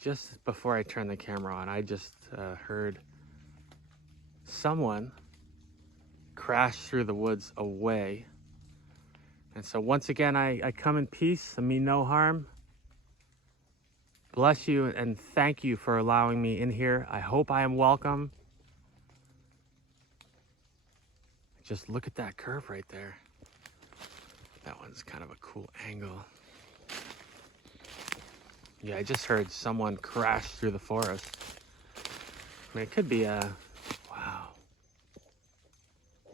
Just before I turn the camera on, I just heard someone crash through the woods away. And so once again, I come in peace, I mean no harm. Bless you and thank you for allowing me in here. I hope I am welcome. Just look at that curve right there. That one's kind of a cool angle. Yeah, I just heard someone crash through the forest. I mean, it could be a, wow.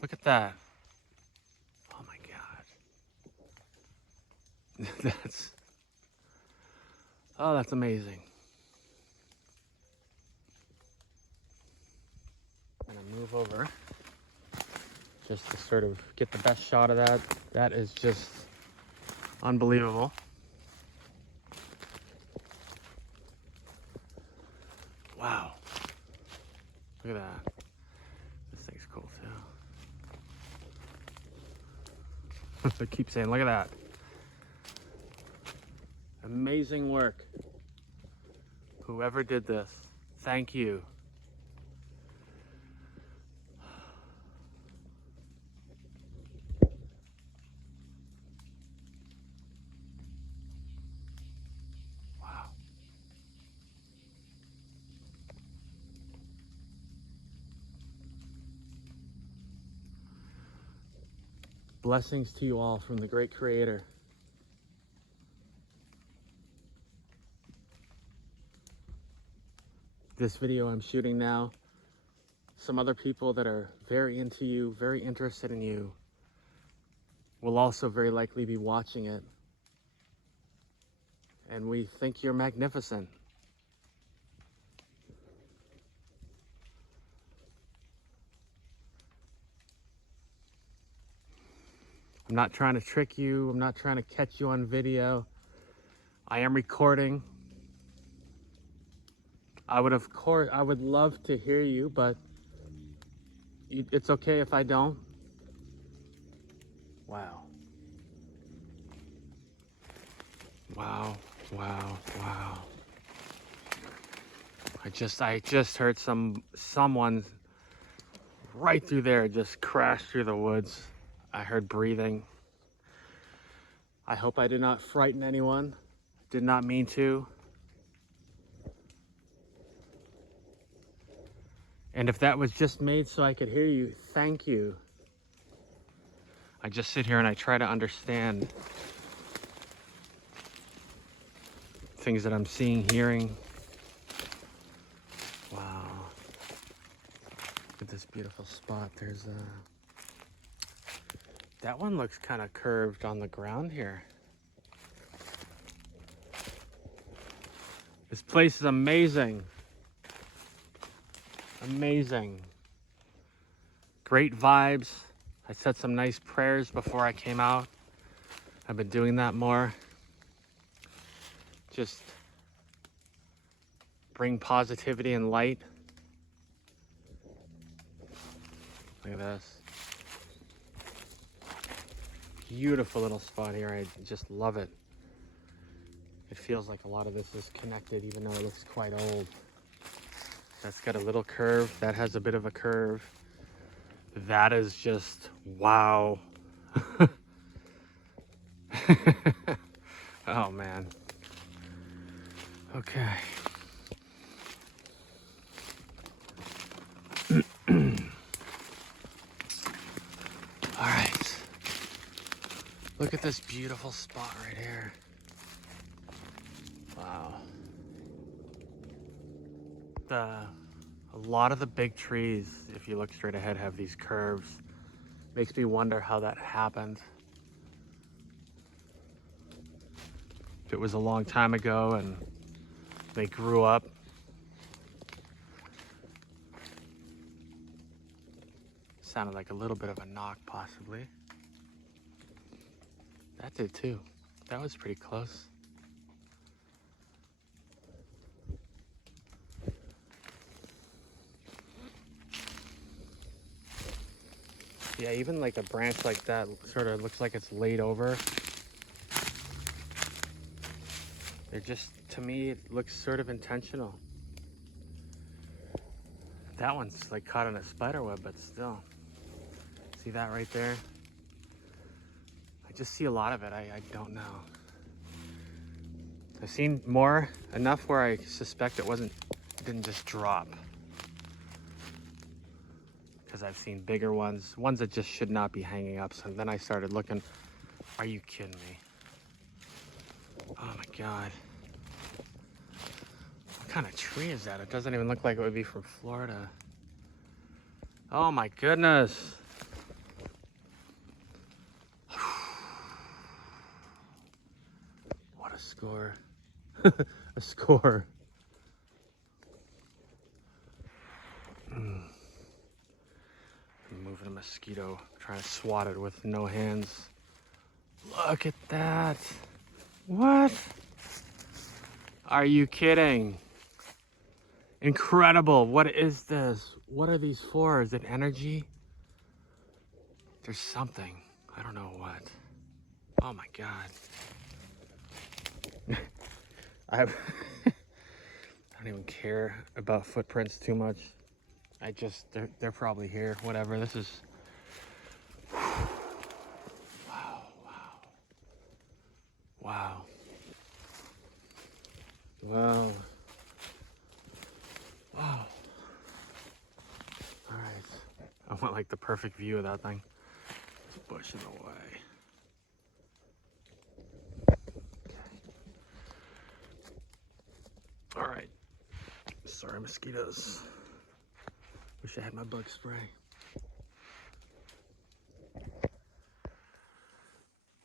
Look at that. Oh my God. That's amazing. I'm gonna move over just to sort of get the best shot of that. That is just unbelievable. Wow. Look at that. This thing's cool too. I keep saying, look at that. Amazing work. Whoever did this, thank you. Wow. Blessings to you all from the great Creator. This video I'm shooting now, some other people that are very into you, very interested in you, will also very likely be watching it. And we think you're magnificent. I'm not trying to trick you. I'm not trying to catch you on video. I am recording. I would love to hear you, but it's okay if I don't. Wow. Wow, wow, wow. I just heard someone right through there just crash through the woods. I heard breathing. I hope I did not frighten anyone. Did not mean to. And if that was just made so I could hear you, thank you. I just sit here and I try to understand things that I'm seeing, hearing. Wow. Look at this beautiful spot. There's that one looks kind of curved on the ground here. This place is amazing. Amazing. Great vibes. I said some nice prayers before I came out. I've been doing that more. Just bring positivity and light. Look at this. Beautiful little spot here. I just love it. It feels like a lot of this is connected, even though it looks quite old. That's got a little curve. That has a bit of a curve. That is just wow. Oh man. Okay. All right. Look at this beautiful spot right here. Wow. A lot of the big trees, if you look straight ahead, have these curves. Makes me wonder how that happened. If it was a long time ago and they grew up. Sounded like a little bit of a knock, possibly. That did too. That was pretty close. Yeah, even like a branch like that sort of looks like it's laid over. They're just to me, it looks sort of intentional. That one's like caught in a spider web, but still. See that right there? I just see a lot of it. I don't know. I've seen more, enough where I suspect it didn't just drop. Because I've seen bigger ones that just should not be hanging up. So then I started looking. Are you kidding me? Oh my God. What kind of tree is that? It doesn't even look like it would be from Florida. Oh my goodness. What a score. A score. I'm moving a mosquito, trying to swat it with no hands. Look at that. What? Are you kidding? Incredible. What is this? What are these for? Is it energy? There's something. I don't know what. Oh my God. I don't even care about footprints too much. They're probably here. Whatever. This is. Wow. Wow. Wow. Wow. All right. I want like the perfect view of that thing. It's bushing away. All right. Sorry, mosquitoes. Wish I had my bug spray.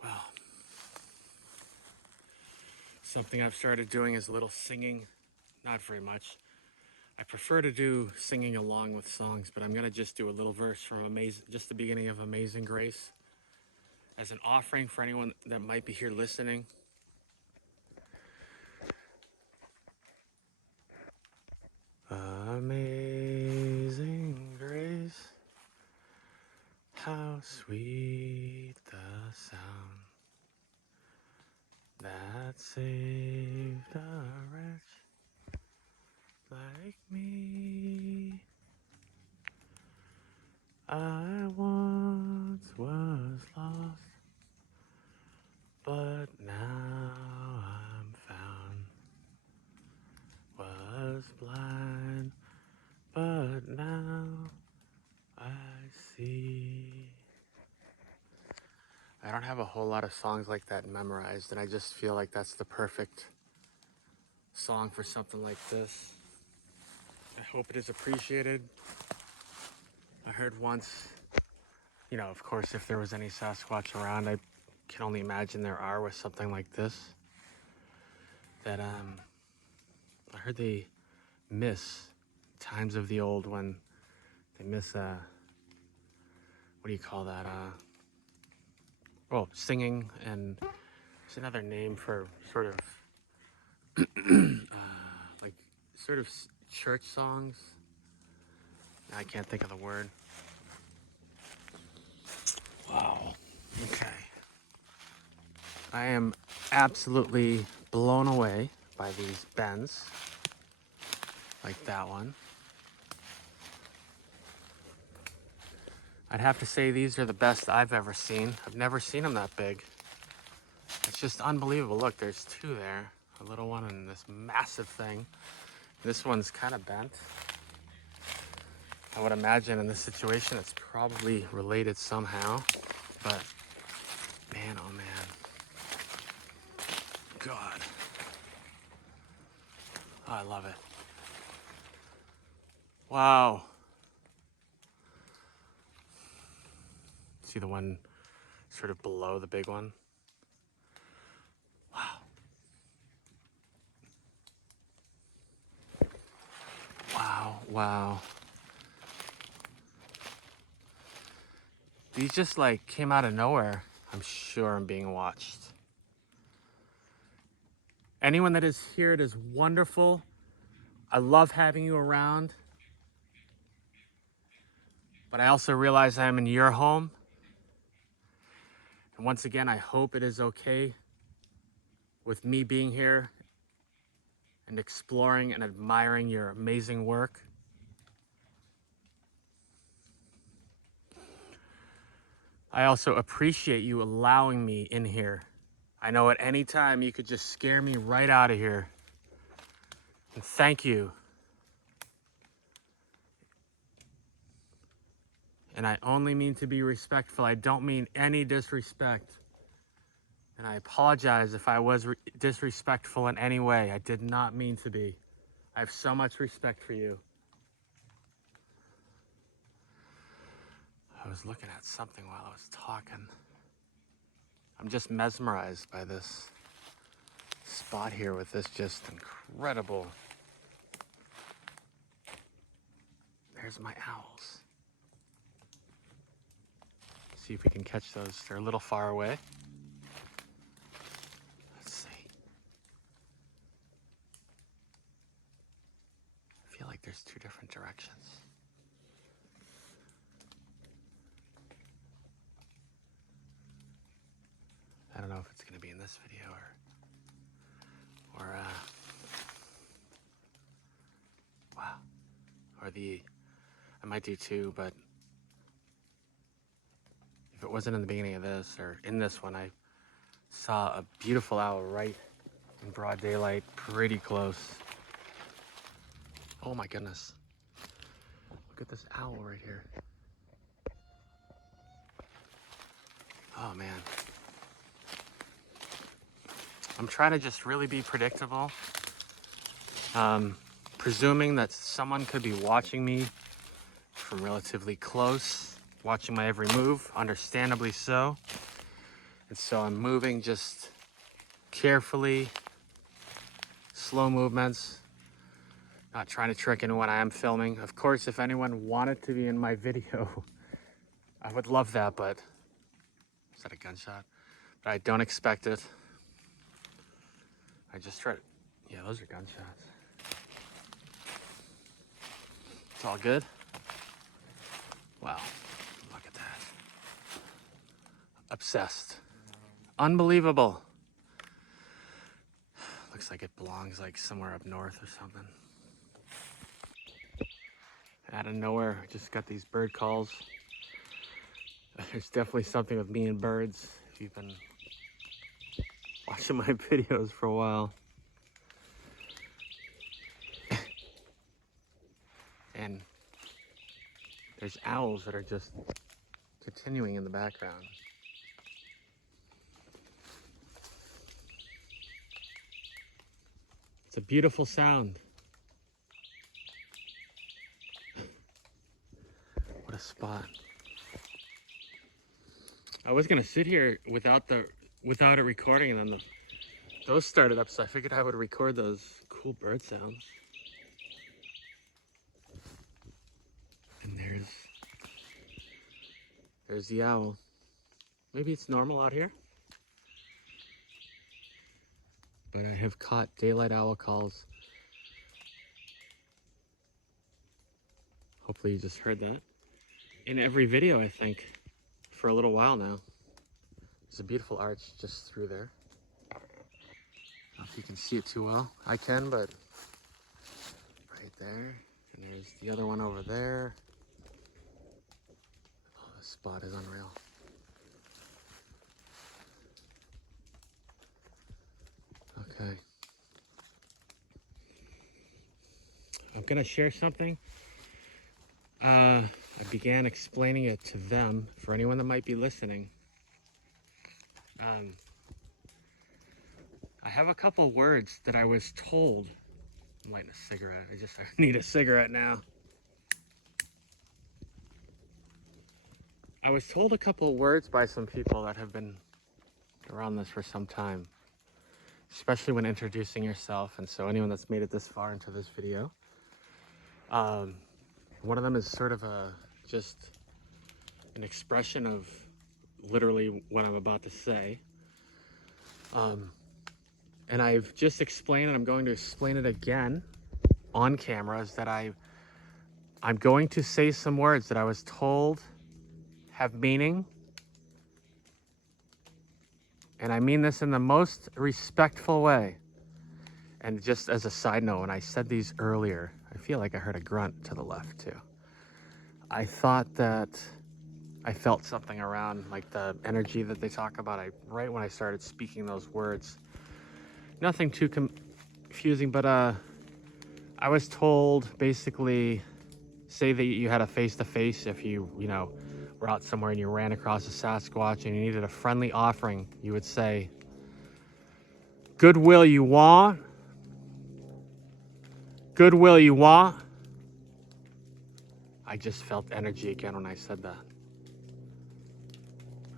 Well, something I've started doing is a little singing. Not very much. I prefer to do singing along with songs, but I'm gonna just do a little verse from just the beginning of Amazing Grace, as an offering for anyone that might be here listening. Amazing grace, how sweet the sound that saved a wretch like me. I once was lost, but now I'm found. Was blind, but now I see. I don't have a whole lot of songs like that memorized, and I just feel like that's the perfect song for something like this. I hope it is appreciated. I heard once, of course, if there was any Sasquatch around, I can only imagine there are with something like this, that I heard they miss times of the old when they miss what do you call that? Singing, and there's another name for sort of like sort of church songs. I can't think of the word. Wow. Okay. I am absolutely blown away by these bends, like that one. I'd have to say these are the best I've ever seen. I've never seen them that big. It's just unbelievable. Look, there's two there. A little one and this massive thing. This one's kind of bent. I would imagine in this situation it's probably related somehow, but man, oh man. God. Oh, I love it. Wow. See the one sort of below the big one? Wow. Wow, wow. These just like came out of nowhere. I'm sure I'm being watched. Anyone that is here, it is wonderful. I love having you around. But I also realize I am in your home. And once again, I hope it is okay with me being here and exploring and admiring your amazing work. I also appreciate you allowing me in here. I know at any time you could just scare me right out of here. And thank you. And I only mean to be respectful. I don't mean any disrespect. And I apologize if I was disrespectful in any way. I did not mean to be. I have so much respect for you. I was looking at something while I was talking. I'm just mesmerized by this spot here with this just incredible. There's my owls. See if we can catch those. They're a little far away. Let's see. I feel like there's two different directions. I don't know if it's going to be in this video or wow, or I might do two, but if it wasn't in the beginning of this or in this one, I saw a beautiful owl right in broad daylight, pretty close. Oh my goodness. Look at this owl right here. Oh man. I'm trying to just really be predictable. Presuming that someone could be watching me from relatively close, watching my every move, understandably so. And so I'm moving just carefully, slow movements, not trying to trick anyone I am filming. Of course, if anyone wanted to be in my video, I would love that, but is that a gunshot? But I don't expect it. I just tried. Yeah, those are gunshots. It's all good. Wow, look at that. Obsessed. Unbelievable. Looks like it belongs like somewhere up north or something. Out of nowhere, I just got these bird calls. There's definitely something with me and birds, if you've been watching my videos for a while. And there's owls that are just continuing in the background. It's a beautiful sound. What a spot. I was gonna sit here without it recording, and then those started up, so I figured I would record those cool bird sounds. And there's the owl. Maybe it's normal out here, but I have caught daylight owl calls. Hopefully you just heard that. In every video, I think, for a little while now. There's a beautiful arch just through there. I don't know if you can see it too well. I can, but right there. And there's the other one over there. Oh, this spot is unreal. Okay. I'm gonna share something. I began explaining it to them, for anyone that might be listening. I have a couple words that I was told. I'm lighting a cigarette. I need a cigarette now. I was told a couple words by some people that have been around this for some time, especially when introducing yourself. And so anyone that's made it this far into this video, one of them is sort of just an expression of literally what I'm about to say. And I've just explained, and I'm going to explain it again on camera, is that I'm going to say some words that I was told have meaning. And I mean this in the most respectful way. And just as a side note, when I said these earlier, I feel like I heard a grunt to the left too. I thought that I felt something around like the energy that they talk about. Right when I started speaking those words, nothing too confusing, but I was told basically, say that you had a face-to-face if you know, were out somewhere and you ran across a Sasquatch and you needed a friendly offering, you would say, "Goodwill you want? Goodwill you want?" I just felt energy again when I said that.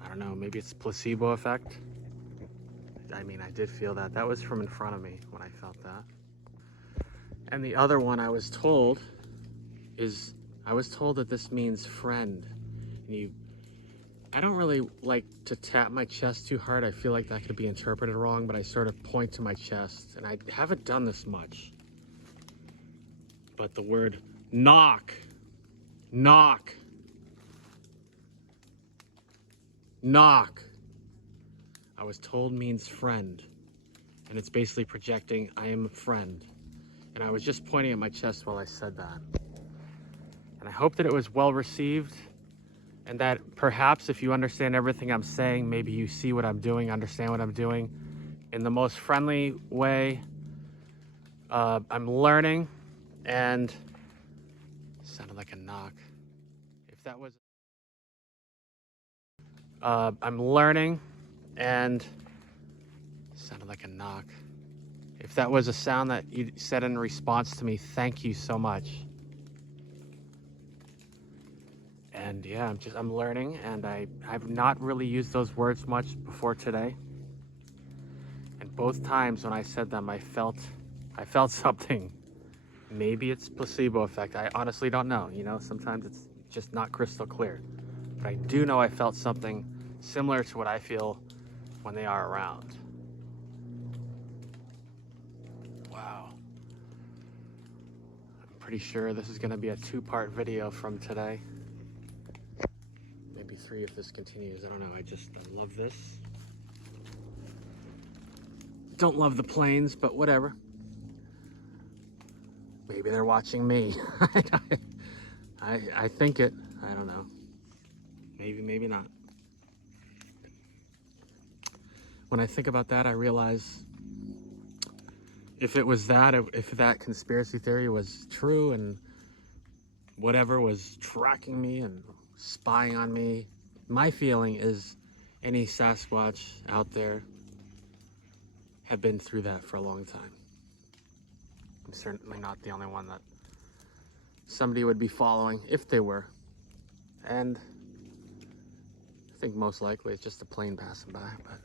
I don't know, maybe it's placebo effect. I mean, I did feel that. That was from in front of me when I felt that. And the other one I was told that this means friend. And I don't really like to tap my chest too hard. I feel like that could be interpreted wrong, but I sort of point to my chest, and I haven't done this much. But the word knock, knock, knock, I was told means friend. And it's basically projecting, I am a friend. And I was just pointing at my chest while I said that. And I hope that it was well received, and that perhaps if you understand everything I'm saying, maybe you see what I'm doing, understand what I'm doing in the most friendly way. I'm learning, and sounded like a knock. If that was, I'm learning, and sounded like a knock. If that was a sound that you said in response to me, thank you so much. And yeah, I'm learning, and I've not really used those words much before today. And both times when I said them, I felt something. Maybe it's placebo effect. I honestly don't know. You know, sometimes it's just not crystal clear. But I do know I felt something similar to what I feel when they are around. Wow. I'm pretty sure this is going to be a 2-part video from today. Maybe 3 if this continues. I don't know. I love this. Don't love the planes, but whatever. Maybe they're watching me. I think it. I don't know. Maybe not. When I think about that, I realize if it was that, if that conspiracy theory was true and whatever was tracking me and spying on me, my feeling is any Sasquatch out there have been through that for a long time. I'm certainly not the only one that somebody would be following if they were. And I think most likely it's just a plane passing by, but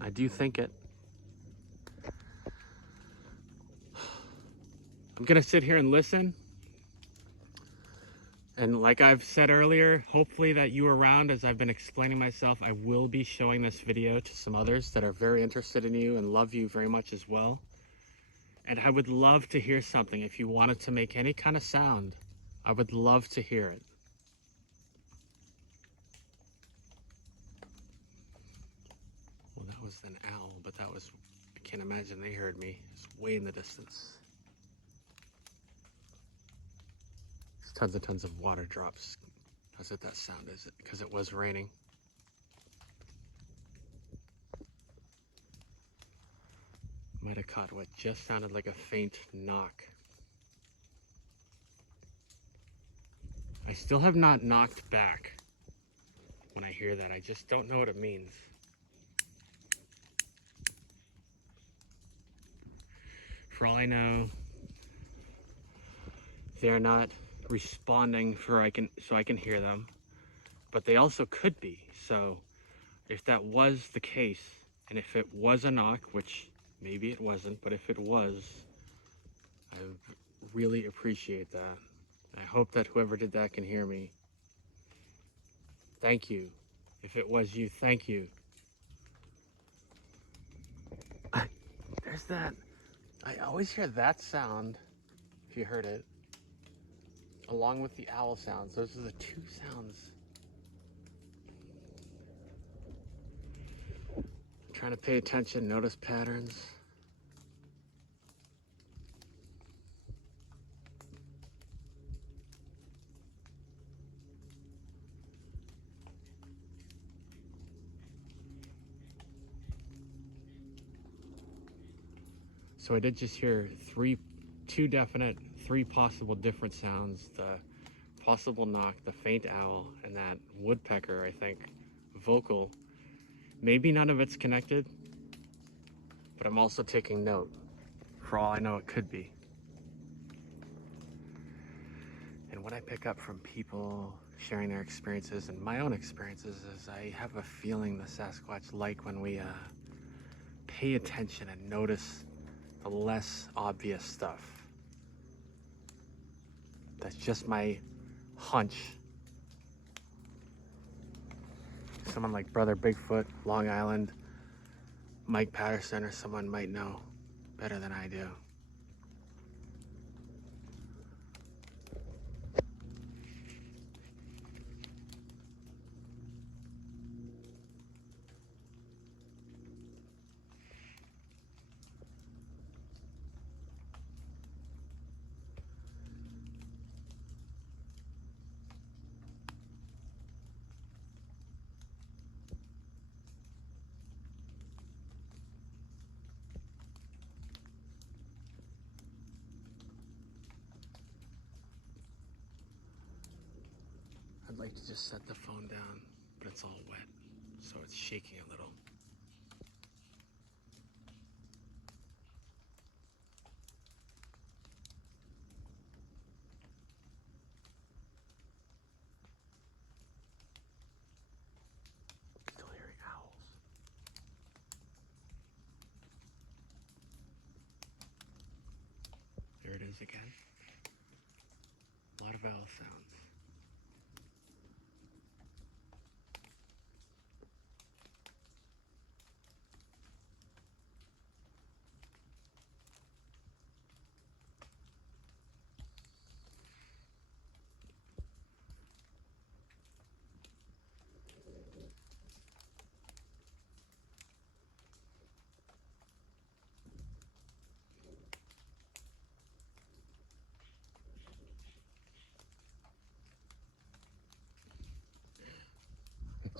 I do think it. I'm gonna sit here and listen. And like I've said earlier, hopefully that you are around as I've been explaining myself. I will be showing this video to some others that are very interested in you and love you very much as well. And I would love to hear something. If you wanted to make any kind of sound, I would love to hear it. Well, that was an owl, but I can't imagine they heard me. It's way in the distance. There's tons of water drops. How's it that sound? Is it because it was raining? Might have caught what just sounded like a faint knock. I still have not knocked back when I hear that. I just don't know what it means. For all I know, they're not responding so I can hear them, but they also could be. So if that was the case, and if it was a knock, which maybe it wasn't, but if it was, I really appreciate that. I hope that whoever did that can hear me. Thank you. If it was you, thank you. There's that. I always hear that sound, if you heard it, along with the owl sounds. Those are the 2 sounds. I'm trying to pay attention, notice patterns. So I did just hear two definite, three possible different sounds. The possible knock, the faint owl, and that woodpecker, I think, vocal. Maybe none of it's connected, but I'm also taking note. For all I know, it could be. And what I pick up from people sharing their experiences and my own experiences is I have a feeling the Sasquatch like when we pay attention and notice the less obvious stuff. That's just my hunch. Someone like Brother Bigfoot, Long Island, Mike Patterson, or someone might know better than I do. I'd like to just set the phone down, but it's all wet, so it's shaking a little. Still hearing owls. There it is again. A lot of owl sounds.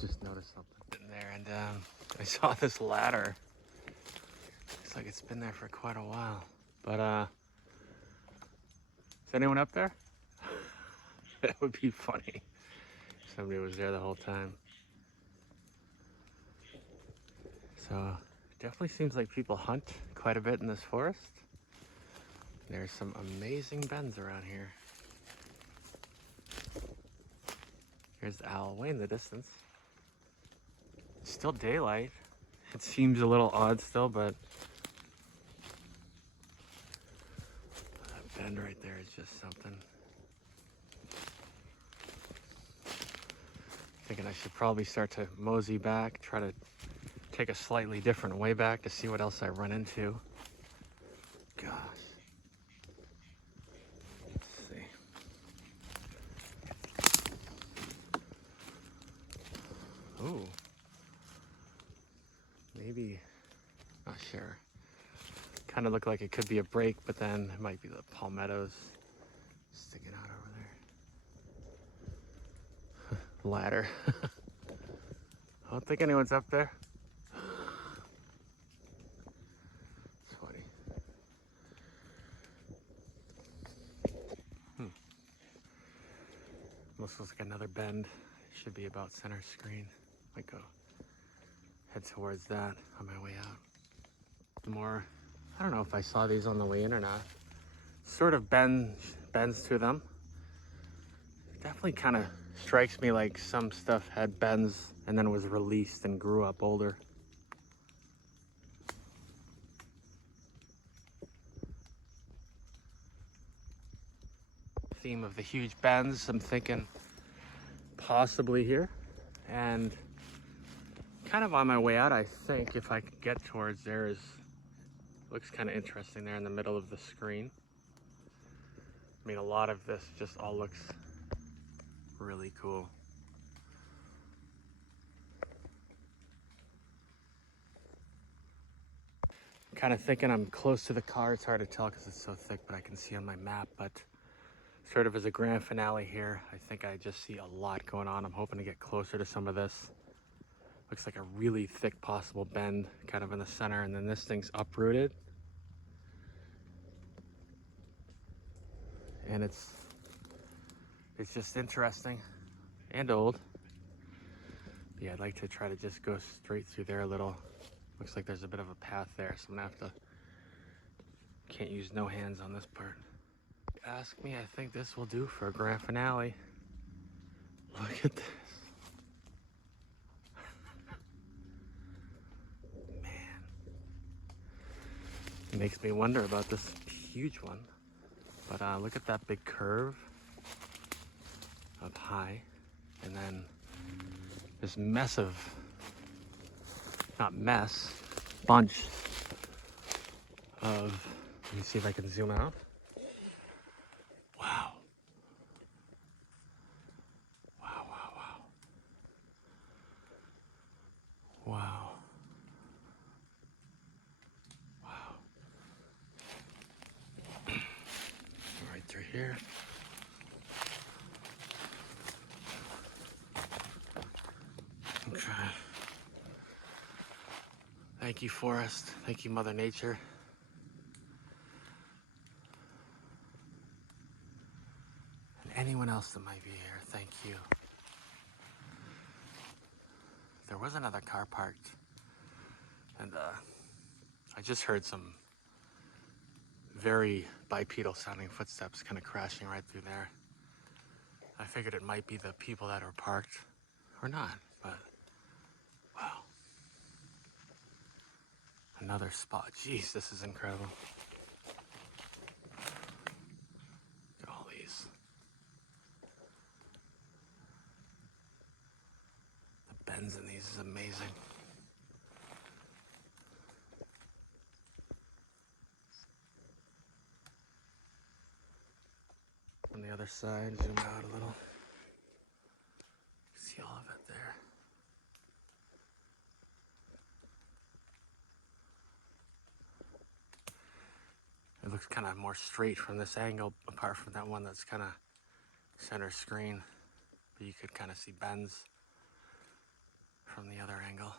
Just noticed something in there, and I saw this ladder. Looks like it's been there for quite a while. But is anyone up there? That would be funny. Somebody was there the whole time. So definitely seems like people hunt quite a bit in this forest. There's some amazing bends around here. Here's the owl way in the distance. Still daylight. It seems a little odd still, but that bend right there is just something. Thinking I should probably start to mosey back, try to take a slightly different way back to see what else I run into. Gosh. Let's see. Ooh. Maybe, not sure. Kind of look like it could be a break, but then it might be the palmettos sticking out over there. Ladder. I don't think anyone's up there. It's funny. Almost looks like another bend. Should be about center screen. Might go head towards that on my way out. The more, I don't know if I saw these on the way in or not. Sort of bends to them. Definitely kind of strikes me like some stuff had bends and then was released and grew up older. Theme of the huge bends, I'm thinking possibly here. And kind of on my way out, I think, if I could get towards there, is looks kind of interesting there in the middle of the screen. I mean, a lot of this just all looks really cool. I'm kind of thinking I'm close to the car. It's hard to tell because it's so thick, but I can see on my map. But sort of as a grand finale here, I think I just see a lot going on. I'm hoping to get closer to some of this. Looks like a really thick possible bend kind of in the center, and then this thing's uprooted. and it's just interesting and old. Yeah, I'd like to try to just go straight through there a little. Looks like there's a bit of a path there, so I'm gonna have to, can't use no hands on this part. Ask me, I think this will do for a grand finale. Look at this. Man. It makes me wonder about this huge one. But look at that big curve up high. And then this mess of, not mess, bunch of, let me see if I can zoom out. Wow. Wow, wow, wow. Wow. Wow. Right through here. Okay. Thank you, forest. Thank you, Mother Nature. And anyone else that might be here, thank you. There was another car parked, and I just heard some very bipedal sounding footsteps kind of crashing right through there. I figured it might be the people that are parked, or not, but wow. Another spot. Jeez, this is incredible. Look at all these. The bends in these is amazing. On the other side, zoom out a little. See all of it there. It looks kind of more straight from this angle, apart from that one that's kind of center screen. But you could kind of see bends from the other angle.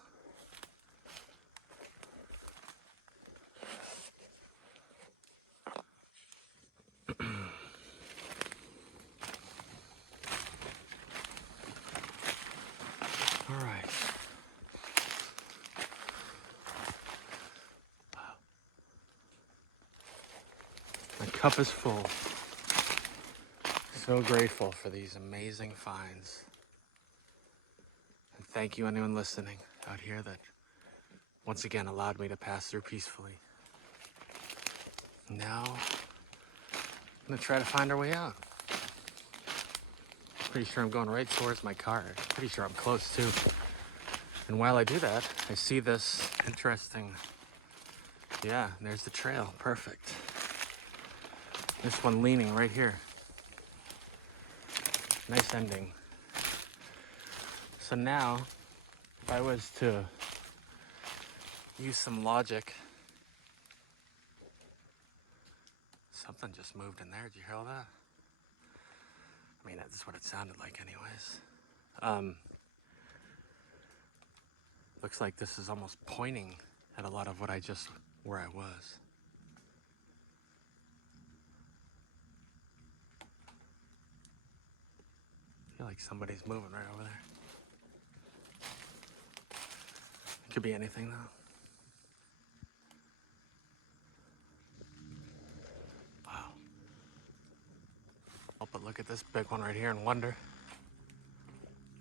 All right. Wow. My cup is full. So grateful for these amazing finds. And thank you anyone listening out here that once again allowed me to pass through peacefully. Now, I'm gonna try to find our way out. Pretty sure I'm going right towards my car. Pretty sure I'm close too. And while I do that, I see this interesting, yeah, there's the trail, perfect. This one leaning right here. Nice ending. So now, if I was to use some logic, something just moved in there, did you hear all that? I mean, that's what it sounded like anyways. Looks like this is almost pointing at a lot of what where I was. I feel like somebody's moving right over there. It could be anything though. Wow. Oh, but look at this big one right here and wonder.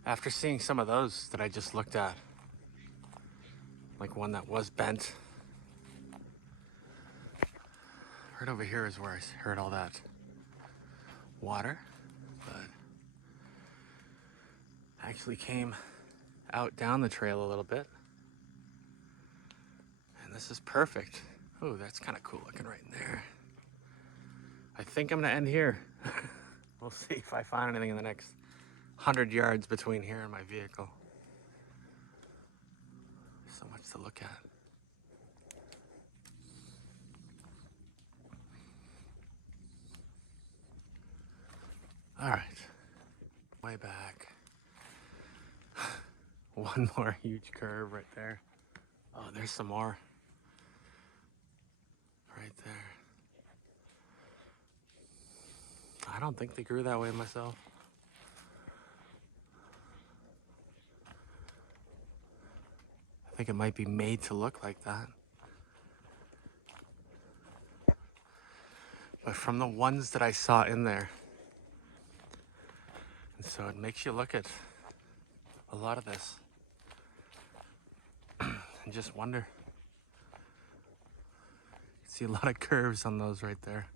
After seeing some of those that I just looked at, like one that was bent, right over here is where I heard all that water, but actually came out down the trail a little bit. And this is perfect. Oh, that's kind of cool looking right in there. I think I'm gonna end here. We'll see if I find anything in the next 100 yards between here and my vehicle. So much to look at. All right, way back. One more huge curve right there. Oh, there's some more. Right there. don't think they grew that way myself. I think it might be made to look like that. But from the ones that I saw in there, and so it makes you look at a lot of this and just wonder. You see a lot of curves on those right there.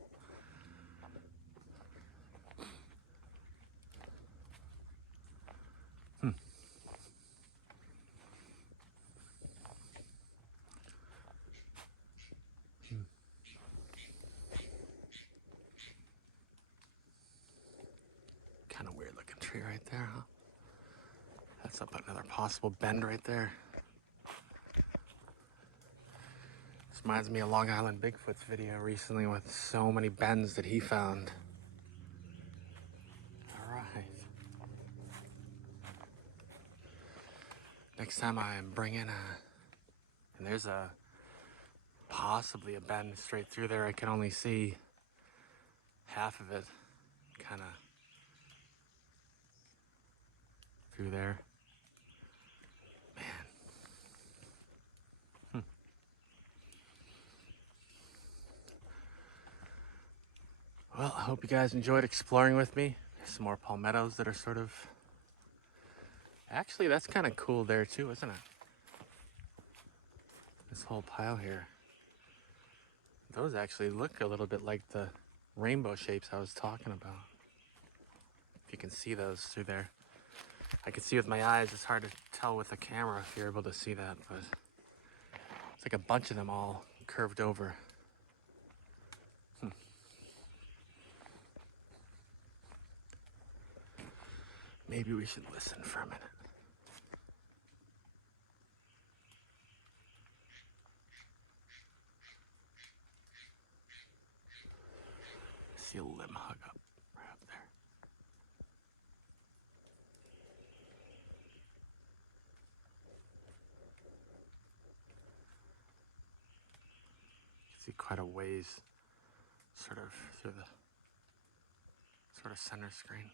Kind of weird looking tree right there, huh? That's up another possible bend right there. This reminds me of Long Island Bigfoot's video recently with so many bends that he found. All right. Next time I bring in and there's possibly a bend straight through there. I can only see half of it, kind of through there. Man. Well, I hope you guys enjoyed exploring with me. There's some more palmettos that are sort of... Actually, that's kind of cool there too, isn't it? This whole pile here. Those actually look a little bit like the rainbow shapes I was talking about. If you can see those through there. I can see with my eyes, it's hard to tell with the camera if you're able to see that, but it's like a bunch of them all curved over. Maybe we should listen for a minute. See a limb hug up right up there. You can see quite a ways sort of through the sort of center screen.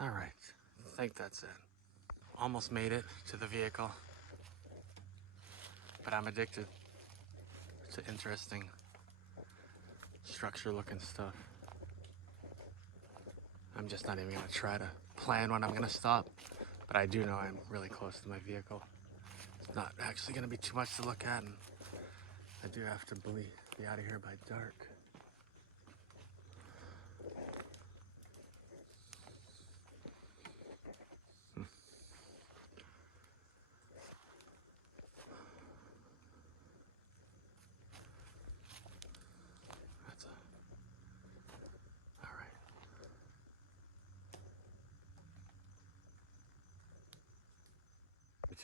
All right, I think that's it. Almost made it to the vehicle, but I'm addicted to interesting structure looking stuff. I'm just not even gonna try to plan when I'm gonna stop, but I do know I'm really close to my vehicle. It's not actually gonna be too much to look at, and I do have to be out of here by dark.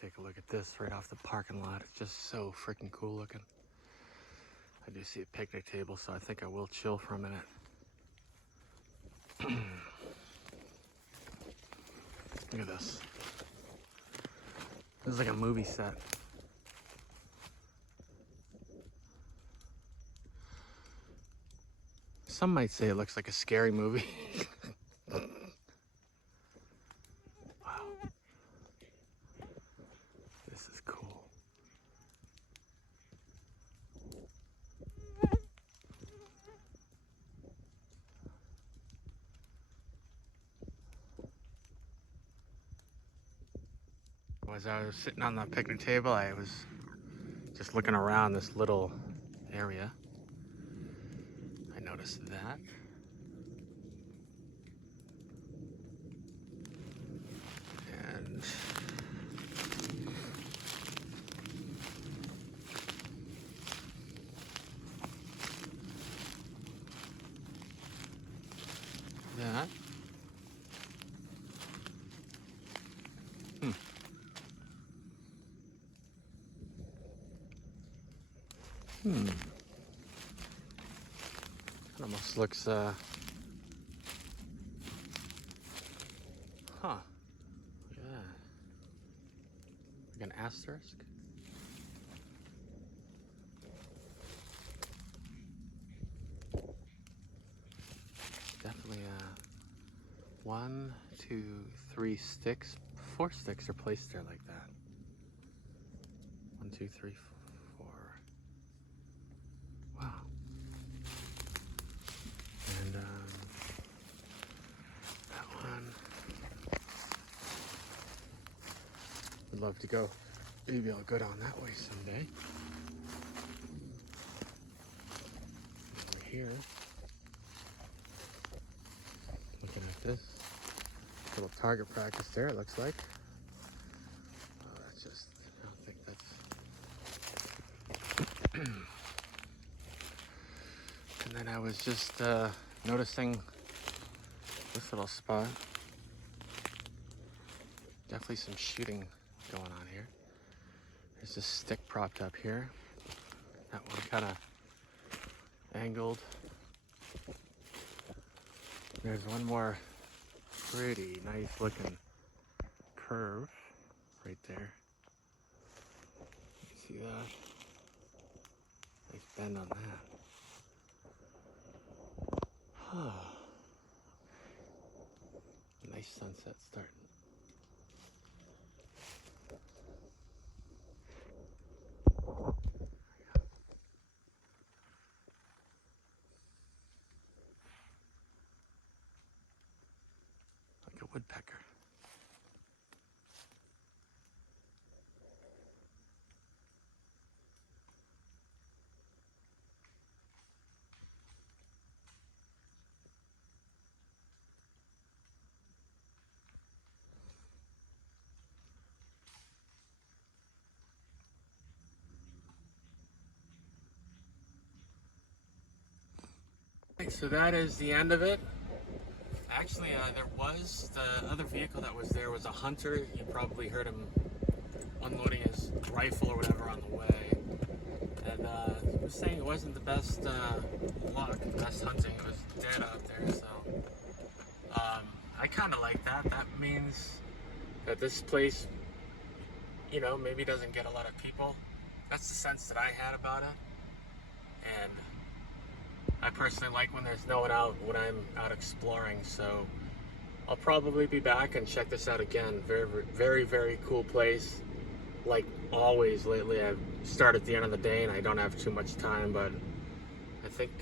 Take a look at this right off the parking lot. It's just so freaking cool looking. I do see a picnic table, so I think I will chill for a minute. Look at this. This is like a movie set. Some might say it looks like a scary movie. As I was sitting on the picnic table, I was just looking around this little area. I noticed that. And that. It almost looks Huh. Yeah. Like an asterisk? Definitely 1, 2, 3 sticks. 4 sticks are placed there like that. 1, 2, 3, 4. Wow. And that one. Would love to go. Maybe I'll go down that way someday. Over here. Looking at this. Little target practice there, it looks like. Oh, that's just, I don't think that's... And then I was just noticing this little spot. Definitely some shooting going on here. There's this stick propped up here. That one kind of angled. There's one more pretty nice looking curve right there. You see that? Nice bend on that. Nice sunset starting. Like a woodpecker. So that is the end of it. Actually, there was the other vehicle that was there was a hunter. You probably heard him unloading his rifle or whatever on the way. And he was saying it wasn't the best luck, best hunting. It was dead out there, so I kind of like that. That means that this place, you know, maybe doesn't get a lot of people. That's the sense that I had about it. And I personally like when there's no one out when I'm out exploring, so I'll probably be back and check this out again. Very, very, very cool place. Like always lately, I start at the end of the day and I don't have too much time, but I think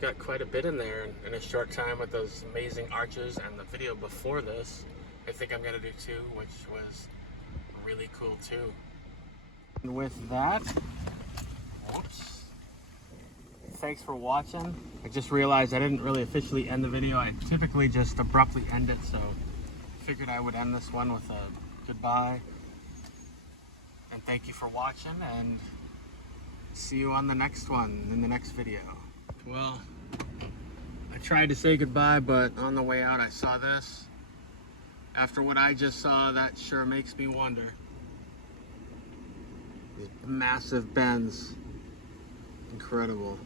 got quite a bit in there in a short time with those amazing arches, and the video before this, I think I'm gonna do too, which was really cool too. And with that, whoops. Thanks for watching. I just realized I didn't really officially end the video. I typically just abruptly end it, so figured I would end this one with a goodbye. And thank you for watching, and see you on the next one, in the next video. Well, I tried to say goodbye, but on the way out I saw this. After what I just saw, that sure makes me wonder. These massive bends. Incredible.